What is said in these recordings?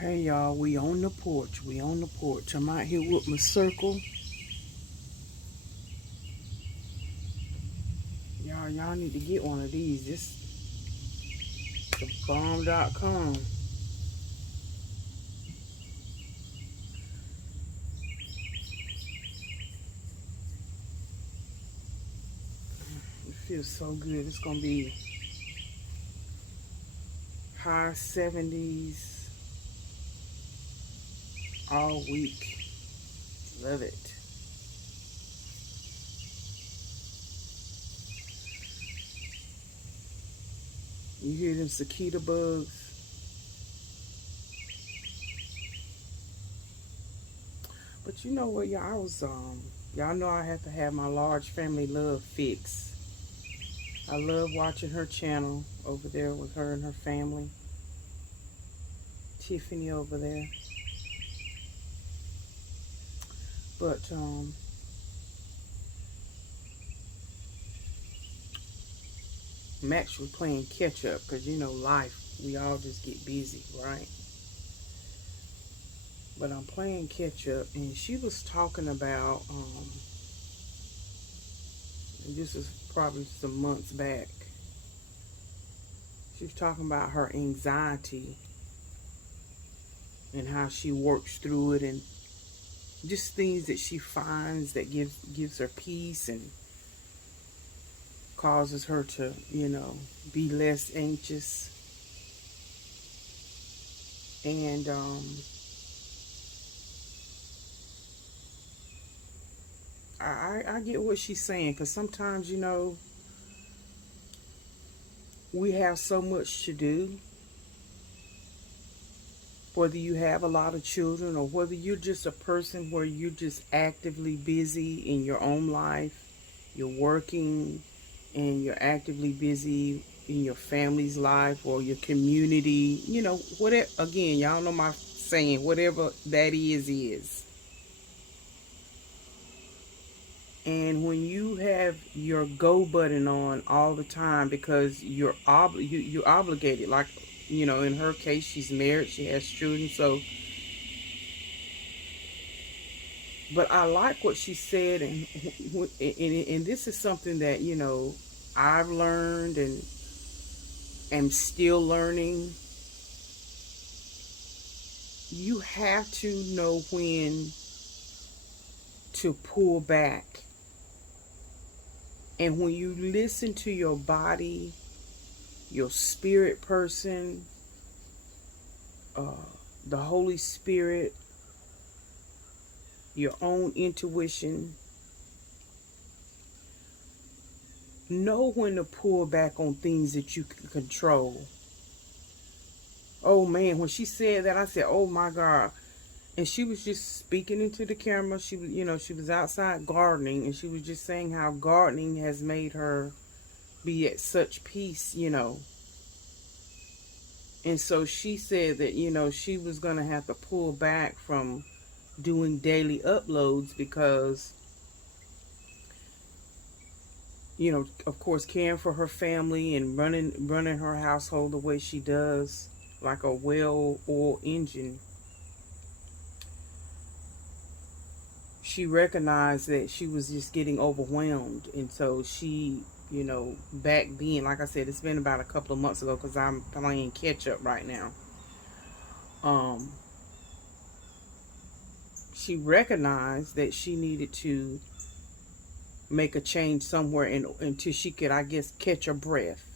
Hey y'all, we on the porch. We on the porch. I'm out here with my circle. Y'all need to get one of these. This the bomb.com. It feels so good. It's gonna be high 70s all week. Love it. You hear them cicada bugs? But you know what, y'all? Y'all know I have to have my large family love fix. I love watching her channel over there with her and her family. Tiffany over there. But I'm actually playing catch up because you know life, we all just get busy, right? But I'm playing catch up, and she was talking about, and this is probably some months back. She was talking about her anxiety and how she works through it, and just things that she finds that gives her peace and causes her to, be less anxious. And I get what she's saying, because sometimes, we have so much to do. Whether you have a lot of children or whether you're just a person where you're just actively busy in your own life, you're working and you're actively busy in your family's life or your community, whatever. Again, y'all know my saying, whatever that is. And when you have your go button on all the time because you're obligated, like, in her case, she's married, she has children, so. But I like what she said, and this is something that I've learned and am still learning. You have to know when to pull back. And when you listen to your body, your spirit person, the Holy Spirit, your own intuition, know when to pull back on things that you can control. Oh man, when she said that, I said, oh my God. And she was just speaking into the camera. She was, she was outside gardening, and she was just saying how gardening has made her be at such peace, And so she said that, she was going to have to pull back from doing daily uploads because, of course, caring for her family and running her household the way she does, like a well-oiled engine. She recognized that she was just getting overwhelmed, and so she, back then, like I said, it's been about a couple of months ago because I'm playing catch up right now. She recognized that she needed to make a change somewhere until she could, I guess, catch her breath.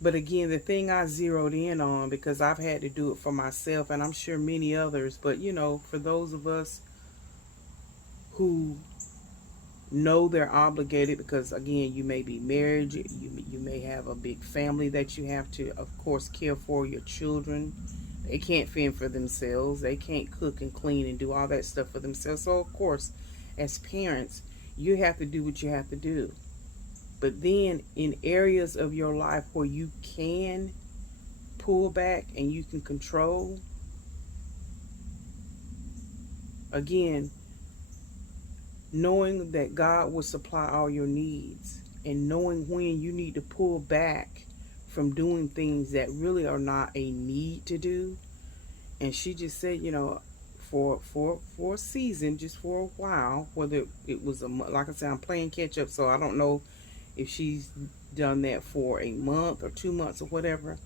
But again, the thing I zeroed in on, because I've had to do it for myself, and I'm sure many others, but for those of us who know they're obligated, because again, you may be married, you may have a big family that you have to, of course, care for. Your children, they can't fend for themselves, they can't cook and clean and do all that stuff for themselves. So of course, as parents, you have to do what you have to do. But then in areas of your life where you can pull back and you can control, again, knowing that God will supply all your needs and knowing when you need to pull back from doing things that really are not a need to do. And she just said, for a season, just for a while, whether it was like I said, I'm playing catch up, so I don't know if she's done that for a month or 2 months or whatever.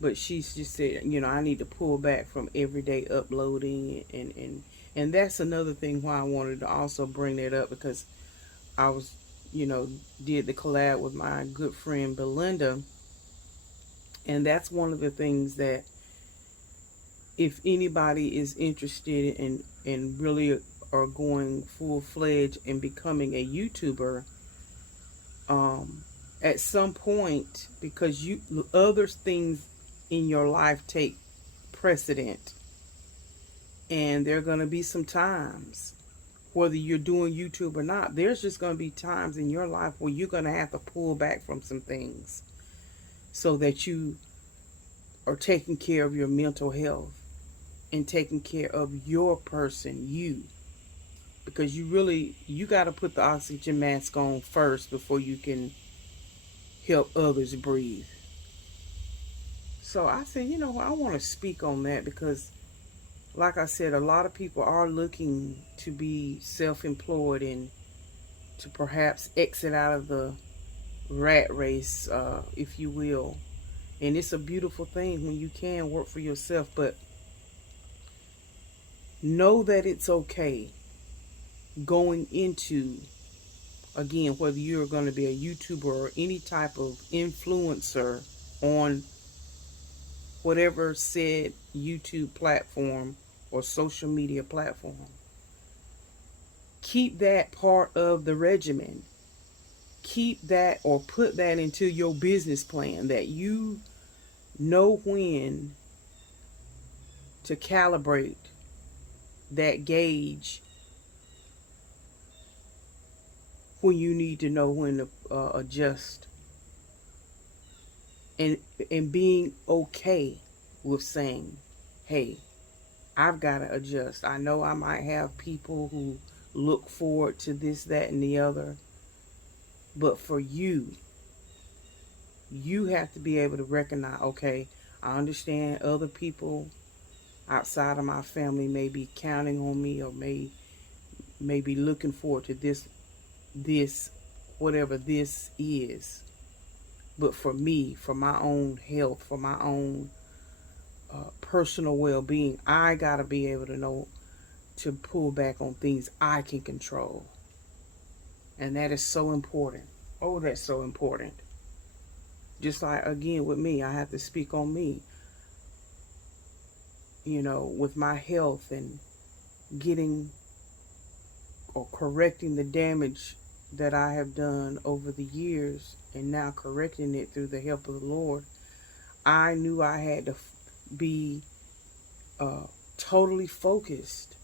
But she's just said, I need to pull back from everyday uploading, and that's another thing why I wanted to also bring that up, because I was, did the collab with my good friend Belinda, and that's one of the things that, if anybody is interested in really are going full-fledged and becoming a YouTuber, at some point, because other things in your life take precedent, and there are going to be some times, whether you're doing YouTube or not, there's just going to be times in your life where you're going to have to pull back from some things so that you are taking care of your mental health and taking care of your person, you. Because you got to put the oxygen mask on first before you can help others breathe. So I said, I want to speak on that, because like I said, a lot of people are looking to be self-employed and to perhaps exit out of the rat race, if you will. And it's a beautiful thing when you can work for yourself, but know that it's okay going into, again, whether you're going to be a YouTuber or any type of influencer on whatever said YouTube platform or social media platform. Keep that part of the regimen. Keep that, or put that into your business plan, that you know when to calibrate that gauge, when you need to know when to adjust, and being okay with saying, hey, I've got to adjust. I know I might have people who look forward to this, that, and the other, but for you have to be able to recognize, okay, I understand other people outside of my family may be counting on me, or may be looking forward to this, whatever this is. But for me, for my own health, for my own personal well-being, I got to be able to know to pull back on things I can control. And that is so important. Oh, that's so important. Just like, again, with me, I have to speak on me. With my health and getting or correcting the damage that I have done over the years, and now correcting it through the help of the Lord, I knew I had to be totally focused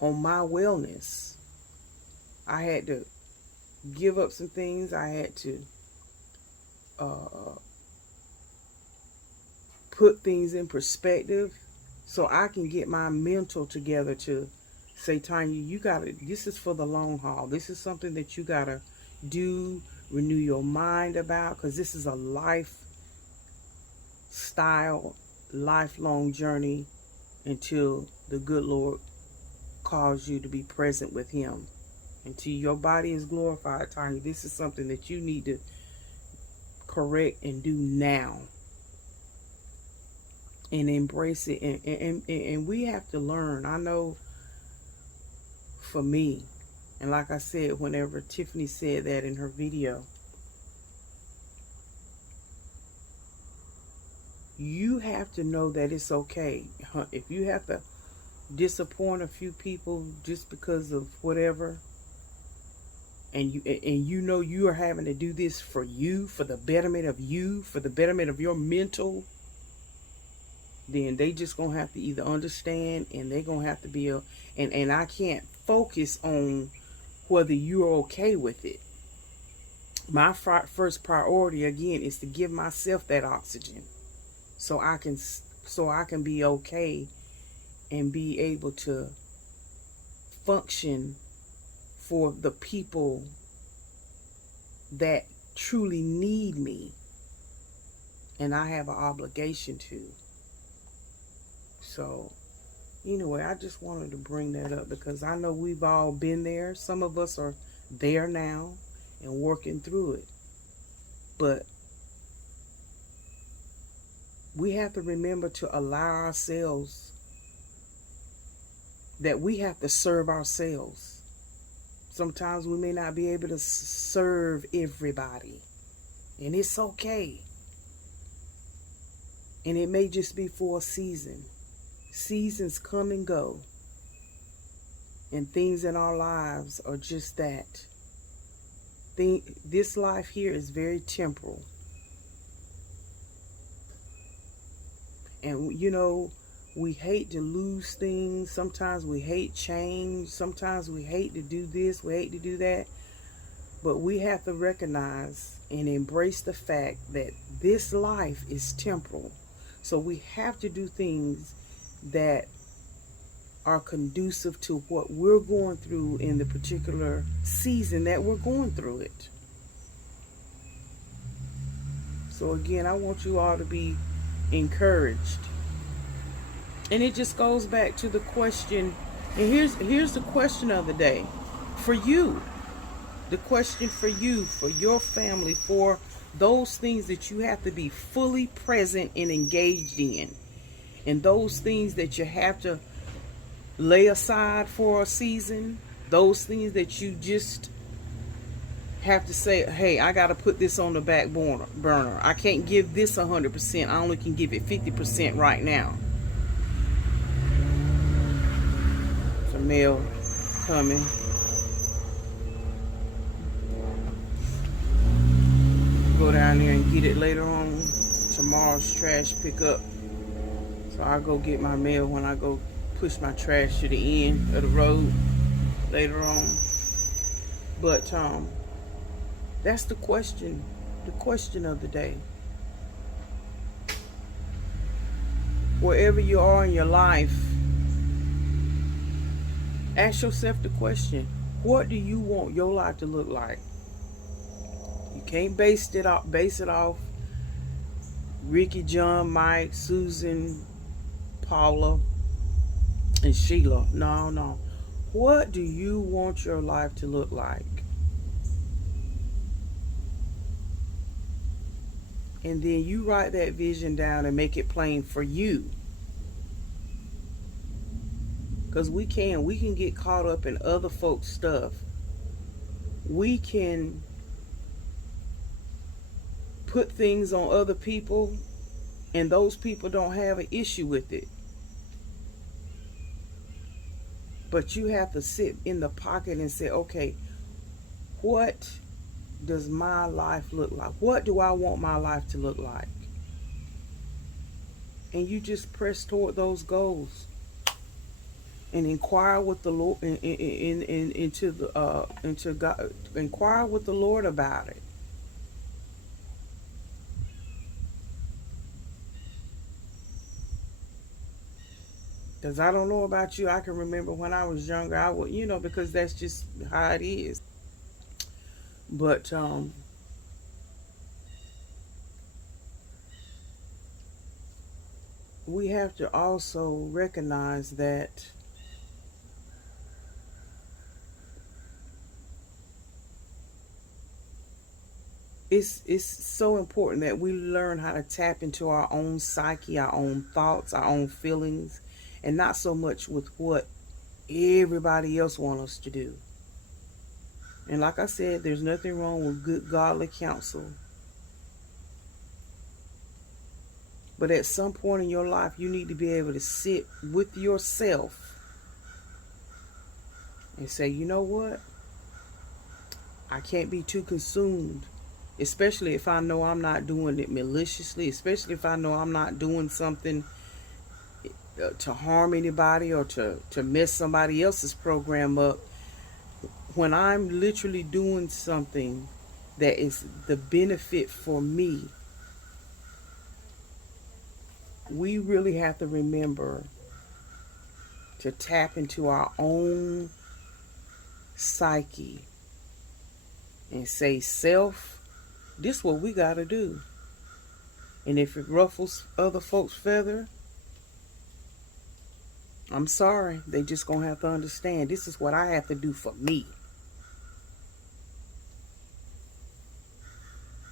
on my wellness. I had to give up some things. I had to put things in perspective so I can get my mental together to say, Tonya, this is for the long haul. This is something that you gotta do, renew your mind about, because this is a lifestyle, lifelong journey until the good Lord calls you to be present with Him. Until your body is glorified, Tonya, this is something that you need to correct and do now. And embrace it. And we have to learn. I know for me, and like I said, whenever Tiffany said that in her video, you have to know that it's okay. If you have to disappoint a few people just because of whatever, and you are having to do this for you, for the betterment of you, for the betterment of your mental, then they just gonna have to either understand, and they gonna have to be and I can't focus on whether you're okay with it. My first priority, again, is to give myself that oxygen, so I can be okay and be able to function for the people that truly need me. And I have an obligation to. So, anyway, I just wanted to bring that up because I know we've all been there. Some of us are there now and working through it. But we have to remember to allow ourselves, that we have to serve ourselves. Sometimes we may not be able to serve everybody, and it's okay. And it may just be for a season. Seasons come and go, and things in our lives are just that. This life here is very temporal. And you know, we hate to lose things. Sometimes we hate change. Sometimes we hate to do this, we hate to do that. But we have to recognize and embrace the fact that this life is temporal. So we have to do things that are conducive to what we're going through in the particular season that we're going through it. So again, I want you all to be encouraged. And it just goes back to the question, and here's the question of the day. For you, the question for you, for your family, for those things that you have to be fully present and engaged in, and those things that you have to lay aside for a season, those things that you just have to say, hey, I got to put this on the back burner. I can't give this 100%. I only can give it 50% right now. The mail coming. Go down there and get it later on. Tomorrow's trash pickup. So I'll go get my mail when I go push my trash to the end of the road later on. But that's the question of the day. Wherever you are in your life, ask yourself the question, what do you want your life to look like? You can't base it off Ricky, John, Mike, Susan, Paula, and Sheila. No. What do you want your life to look like? And then you write that vision down and make it plain for you. Because we can get caught up in other folks' stuff. We can put things on other people, and those people don't have an issue with it. But you have to sit in the pocket and say, okay, what does my life look like? What do I want my life to look like? And you just press toward those goals and inquire with the Lord into God. Inquire with the Lord about it. Because I don't know about you, I can remember when I was younger, I would, because that's just how it is. But we have to also recognize that it's so important that we learn how to tap into our own psyche, our own thoughts, our own feelings, and not so much with what everybody else wants us to do. And like I said, there's nothing wrong with good godly counsel. But at some point in your life, you need to be able to sit with yourself and say, you know what? I can't be too consumed, especially if I know I'm not doing it maliciously, especially if I know I'm not doing something to harm anybody or to mess somebody else's program up. When I'm literally doing something that is the benefit for me, we really have to remember to tap into our own psyche and say, self, this is what we got to do. And if it ruffles other folks' feather, I'm sorry. They just gonna have to understand this is what I have to do for me.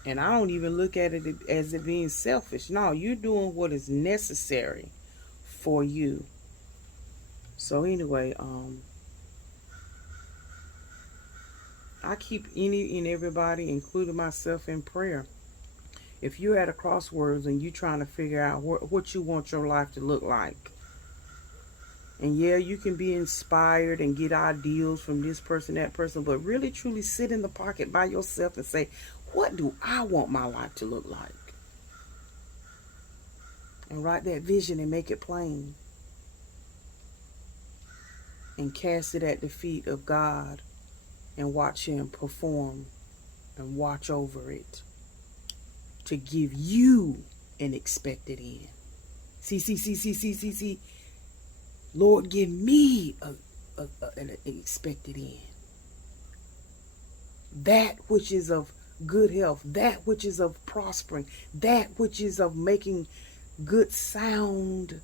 And I don't even look at it as it being selfish. No, you're doing what is necessary for you. So anyway, I keep any and everybody, including myself, in prayer. If you're at a crossroads and you're trying to figure out what you want your life to look like, and yeah, you can be inspired and get ideals from this person, that person, but really truly sit in the pocket by yourself and say, what do I want my life to look like? And write that vision and make it plain. And cast it at the feet of God and watch Him perform and watch over it to give you an expected end. See. Lord, give me an expected end. That which is of good health, that which is of prospering, that which is of making good, sound,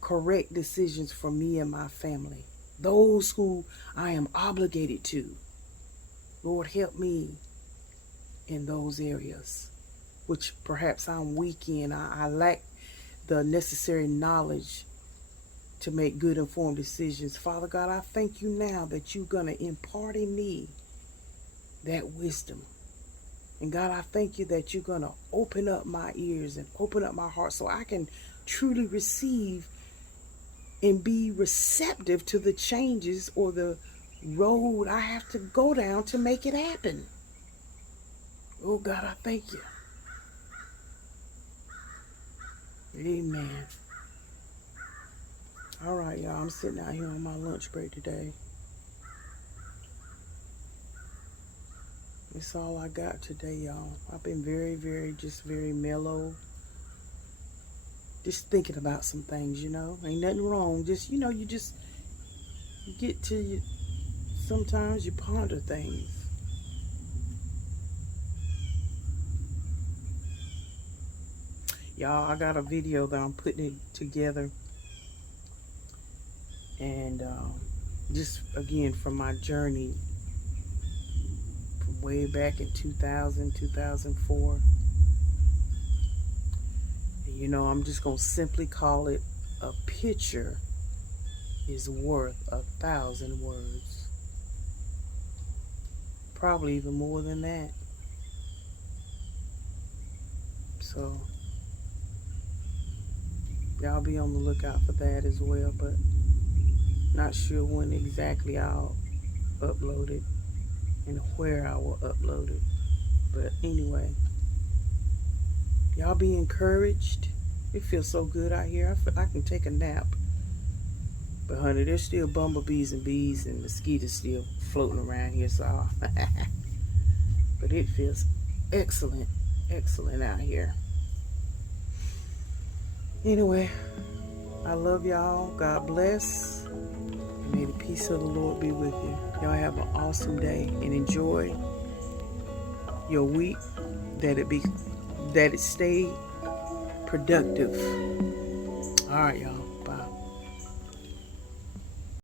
correct decisions for me and my family. Those who I am obligated to. Lord, help me in those areas, which perhaps I'm weak in. I lack the necessary knowledge to make good informed decisions. Father God, I thank you now that you're going to impart in me that wisdom. And God, I thank you that you're going to open up my ears and open up my heart so I can truly receive and be receptive to the changes or the road I have to go down to make it happen. Oh God, I thank you. Amen. All right, y'all. I'm sitting out here on my lunch break today. That's all I got today, y'all. I've been very mellow. Just thinking about some things, you know. Ain't nothing wrong. Just, you know, you get to, sometimes you ponder things. Y'all, I got a video that I'm putting it together. And just, again, from my journey from way back in 2000, 2004. And, you know, I'm just going to simply call it a picture is worth 1,000 words. Probably even more than that. So, y'all be on the lookout for that as well, but not sure when exactly I'll upload it and where I will upload it. But anyway, y'all be encouraged. It feels so good out here. I feel I can take a nap. But honey, there's still bumblebees and bees and mosquitoes still floating around here, so but it feels excellent out here. Anyway, I love y'all. God bless. And may the peace of the Lord be with you. Y'all have an awesome day and enjoy your week. That it stay productive. All right, y'all.